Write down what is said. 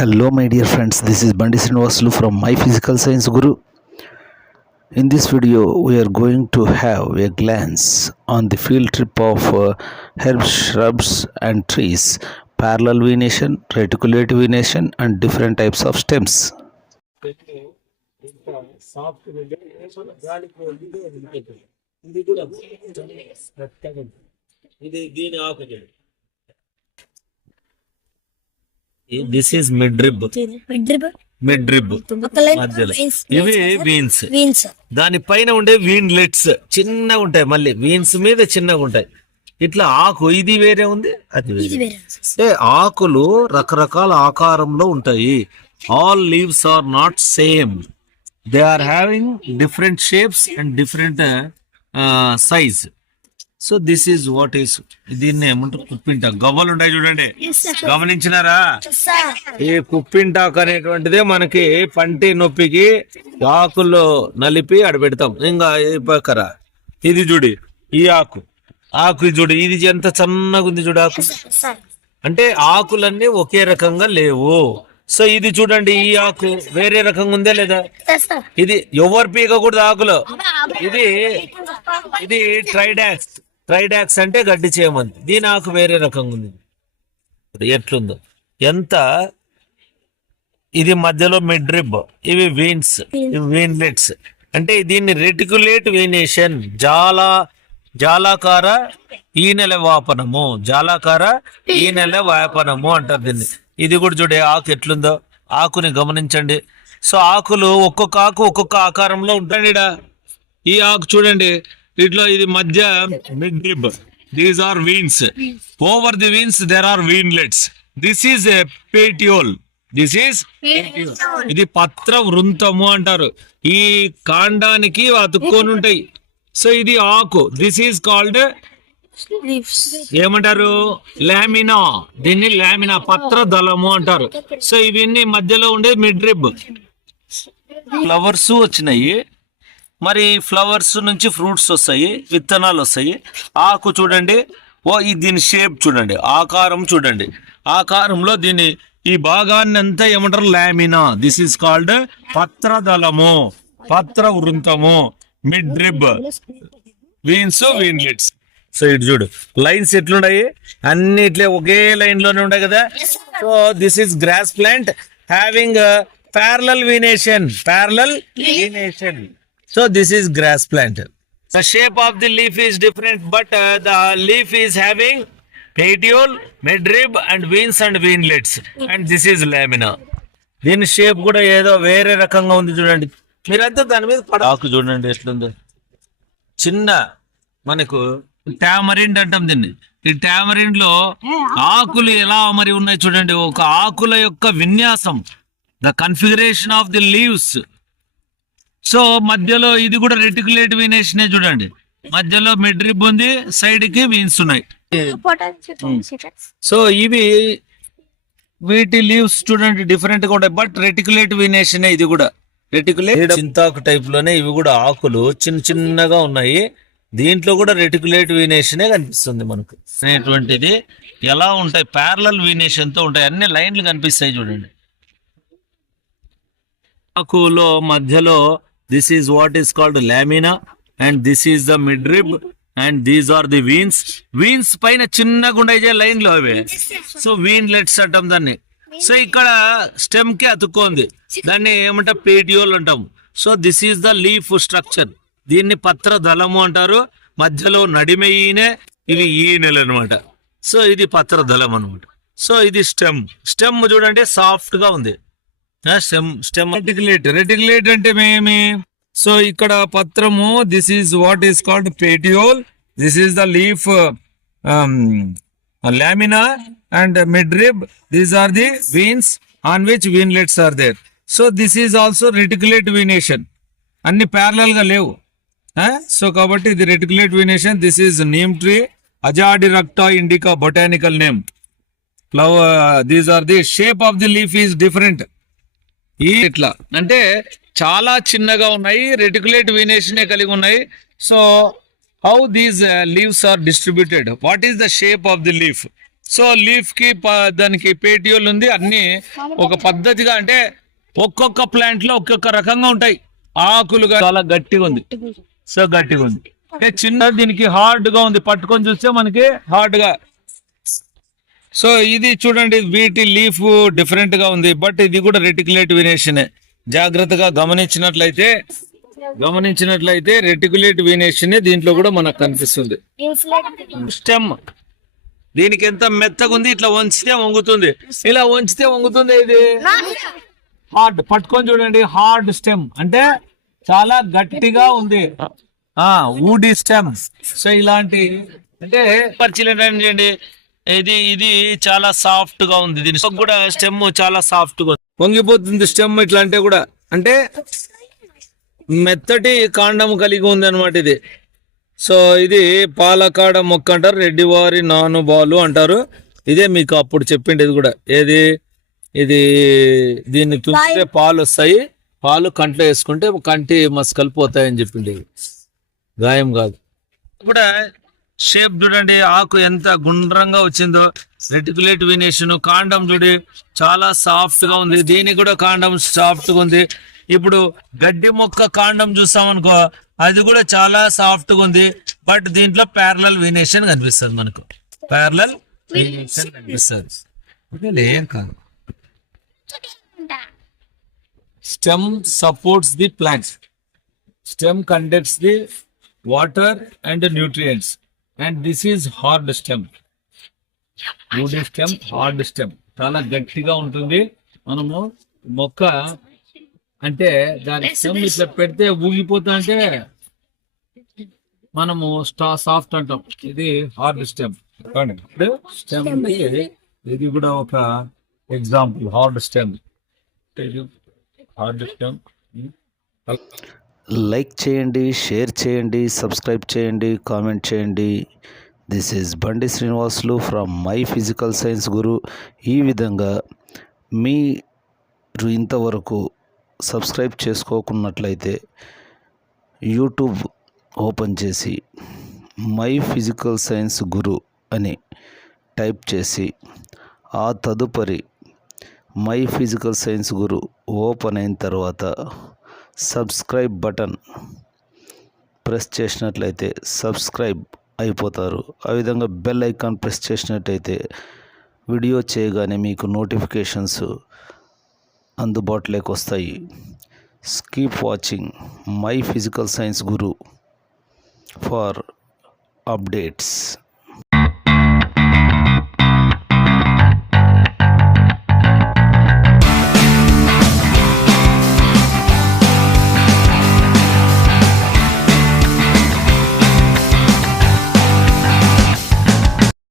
Hello my dear friends, this is Bandi Srinivasulu from My Physical Science Guru. In this video we are going to have a glance on the field trip of herbs, shrubs and trees, parallel venation, reticulated venation and different types of stems. This is midrib మధ్యలో ఇవి veins దాని పైన ఉండే వీన్లెట్స్ చిన్నగా ఉంటాయి, మళ్ళీ veins మీద చిన్నగా ఉంటాయి. ఇట్లా ఆకు ఇది వేరే ఉంది, అది వేరే. అంటే ఆకులు రకరకాల ఆకారంలో ఉంటాయి. All leaves are not same, they are having different shapes and different size. So this is what is, దీన్ని ఏమంటారు కుప్పింటాకు. గవ్వలు ఉంటాయి చూడండి, గమనించినారా? ఈ కుప్పింటాకు అనేటువంటిదే మనకి పంటి నొప్పికి ఆకుల్లో నలిపి ఆడబెడతాం. ఇంకా పక్కరా ఇది చూడి, ఈ ఆకు చూడు, ఇది ఎంత సన్నగా ఉంది చూడు ఆకు. అంటే ఆకులన్నీ ఒకే రకంగా లేవు. సో ఇది చూడండి, ఈ ఆకు వేరే రకంగా ఉందే లేదా? ఇది ఎవరు పీకకూడదు ఆకులో. ఇది ట్రైడాక్స్ అంటే గడ్డి చేయమంది. దీని ఆకు వేరే రకంగా ఉంది, ఎట్లుందో ఎంత. ఇది మధ్యలో మిడ్రిబ్, ఇవి వీన్స్, ఇవి వీన్లెట్స్. అంటే దీన్ని రెటికులేట్ వేనేషన్, జాలాకార ఈనెల వాపనము అంటారు దీన్ని. ఇది కూడా చూడే ఆకు ఎట్లుందో, ఆకుని గమనించండి. సో ఆకులు ఒక్కొక్క ఆకు ఒక్కొక్క ఆకారంలో ఉంటాయి. ఈ ఆకు చూడండి, ఇట్లా ఇది మధ్య midrib, these are veins. Over the veins there are veinlets. This is a petiole, ఇది పత్ర వృంతము అంటారు. ఈ కాండానికి అతుక్కొని ఉంటాయి. సో ఇది ఆకు, దిస్ ఈజ్ కాల్డ్ ఏమంటారు? లామినా. దీన్ని లామినా, పత్ర దళము అంటారు. సో ఇవన్నీ మధ్యలో ఉండే మిడ్రిబ్. ఫ్లవర్స్ వచ్చినాయి, మరి ఫ్లవర్స్ నుంచి ఫ్రూట్స్ వస్తాయి, విత్తనాలు వస్తాయి. ఆకు చూడండి, దీని షేప్ చూడండి, ఆకారం చూడండి. ఆకారంలో దీన్ని ఈ భాగాన్ని అంతా ఏమంటారు? Lamina. This is called పత్రదళము, Patra వృంతము, midrib, veins, వీన్లెట్స్. So ఇటు చూడు, లైన్స్ ఎట్లున్నాయి, అన్ని ఇట్లే ఒకే లైన్ లోనే ఉన్నాయి కదా. So this is grass plant having parallel venation. So this is grass plant. The shape of the leaf is different, but the leaf is having petiole, midrib and veins and veinlets, and this is lamina. దీని shape కూడా ఏదో వేరే రకంగా ఉంది చూడండి. మీరంతా దాని మీద ఆకు చూడండి ఎట్లుందో. చిన్న మనకు టామరిండ్ అంటాం దీన్ని. ఈ టామరిండ్ లో ఆకులు ఎలా మరి ఉన్నాయి చూడండి. ఒక ఆకుల యొక్క విన్యాసం, the configuration of the leaves. So మధ్యలో ఇది కూడా రెటికులేట్ వీనేషన్ చూడండి. మధ్యలో మిడ్రిబ్ ఉంది, సైడ్ కి వీన్స్ ఉన్నాయి. సో వీటి లీవ్స్ చూడండి డిఫరెంట్ గా ఉంటాయి, బట్ రెటికులేట్ వీనేషన్. ఇది కూడా రెటికులేట్ చింతాకు టైప్ లోనే ఇవి కూడా ఆకులు చిన్న చిన్నగా ఉన్నాయి. దీంట్లో కూడా రెటికులేట్ వీనేషనే కనిపిస్తుంది మనకు. అనేటువంటిది ఎలా ఉంటాయి? ప్యారలల్ వీనేషన్ తో ఉంటాయి, అన్ని లైన్లు కనిపిస్తాయి చూడండి. ఆకులో మధ్యలో this is what is called lamina and this is the midrib and these are the veins. Veins పైన చిన్నగా ఉండే లైన్ లో అవే. సో వీన్లెట్స్ అంటాం దాన్ని. సో ఇక్కడ స్టెమ్ కి అతుక్కోంది, దాన్ని ఏమంటాం? పేటియోల్ అంటాం. So this is the leaf structure. దీన్ని పత్ర దళము అంటారు. మధ్యలో నడిమెయినే ఇవి ఈనెలు అనమాట. సో ఇది పత్ర దళం అనమాట. సో ఇది స్టెమ్ చూడండి, సాఫ్ట్ గా ఉంది. స్టెమ్ రెటికులేట్ అంటే మేమి? సో ఇక్కడ పత్రము, this is what is called petiole, this is the leaf lamina and midrib, these are the veins on which veinlets are there. So this is also reticulate venation. అన్ని parallel గా లేవు. So కాబట్టి ఇది reticulate venation. This is neem tree, Azadirachta indica botanical name. Flower, these are the shape of the leaf is different. ఇట్లా అంటే చాలా చిన్నగా ఉన్నాయి, రెటికులేట్ వీనేషన్ కలిగి ఉన్నాయి. So how these leaves are distributed? What is the shape of the leaf? So leaf కి దానికి పేటియోల్ ఉంది, అన్ని ఒక పద్ధతిగా, అంటే ఒక్కొక్క ప్లాంట్ లో ఒక్కొక్క రకంగా ఉంటాయి. ఆకులుగా చాలా గట్టిగా ఉంది, సో గట్టిగా ఉంది. చిన్న దీనికి హార్డ్ గా ఉంది, పట్టుకొని చూస్తే మనకి హార్డ్ గా. సో ఇది చూడండి, వీటి లీఫ్ డిఫరెంట్ గా ఉంది, బట్ ఇది కూడా రెటికులేట్ వీనేషన్. జాగ్రత్తగా గమనించినట్లయితే రెటికులేట్ వీనేషన్ దీంట్లో కూడా మనకు కనిపిస్తుంది. స్టెమ్ దీనికి ఎంత మెత్తగా ఉంది, ఇట్లా వంచితే వంగుతుంది, ఇలా వంచితే వంగుతుంది. ఇది హార్డ్, పట్టుకొని చూడండి, హార్డ్ స్టెమ్ అంటే చాలా గట్టిగా ఉంది. Woody stem. సో ఇలాంటి అంటే పరిశీలన, ఇది చాలా సాఫ్ట్ గా ఉంది. దీని కూడా స్టెమ్ చాలా సాఫ్ట్ గా వంగిపోతుంది స్టెమ్. ఇట్లా అంటే కూడా అంటే మెత్తటి కాండం కలిగి ఉంది అనమాట ఇది. సో ఇది పాలకాడ మొక్క అంటారు, రెడ్డివారి నానుబాలు అంటారు. ఇదే మీకు అప్పుడు చెప్పింది. ఇది కూడా ఇది దీన్ని చూస్తే పాలు వస్తాయి, పాలు కంట్లో వేసుకుంటే కంటి మస్కలు పోతాయని చెప్పింది. గాయం కాదు. కూడా షేప్ చూడండి, ఆకు ఎంత గుండ్రంగా వచ్చిందో, రెటికులేట్ వీనేషన్. కాండం చూడి చాలా సాఫ్ట్ గా ఉంది, దీనికి కూడా కాండం సాఫ్ట్ గా ఉంది. ఇప్పుడు గడ్డి మొక్క కాండం చూస్తామనుకో, అది కూడా చాలా సాఫ్ట్ గా ఉంది, బట్ దీంట్లో ప్యారలల్ వీనేషన్ కనిపిస్తుంది మనకు. ప్యారలల్ వీనేషన్ కనిపిస్తుంది, ఏం కాదు. Stem supports the plant. Stem conducts the water and nutrients, and this is hard stem. Woody stem, hard stem, చాలా గట్టిగా ఉంటుంది. మనము మొక్క అంటే దాని స్టెమ్ ఇట్లా పెడితే ఊగిపోతా, అంటే మనము సాఫ్ట్ అంటాం. ఇది హార్డ్ స్టెమ్. స్టెమ్ ఇది కూడా ఒక example, hard stem. Hard stem. Like చేయండి, షేర్ చేయండి, సబ్స్క్రైబ్ చేయండి, కామెంట్ చేయండి. This is Bandi Srinivasulu from my physical science guru. ఈ విధంగా మీరు ఇంతవరకు సబ్స్క్రైబ్ చేసుకోకున్నట్లయితే యూట్యూబ్ ఓపెన్ చేసి మై ఫిజికల్ సైన్స్ గురు అని టైప్ చేసి ఆ తదుపరి my physical science guru open అయిన తర్వాత సబ్స్క్రైబ్ బటన్ ప్రెస్ చేసినట్లయితే సబ్స్క్రైబ్ అయిపోతారు. ఆ విధంగా బెల్ ఐకాన్ ప్రెస్ చేసినట్టయితే వీడియో చేయగానే మీకు నోటిఫికేషన్స్ అందుబాటులోకి వస్తాయి. Keep watching my physical science Guru for updates.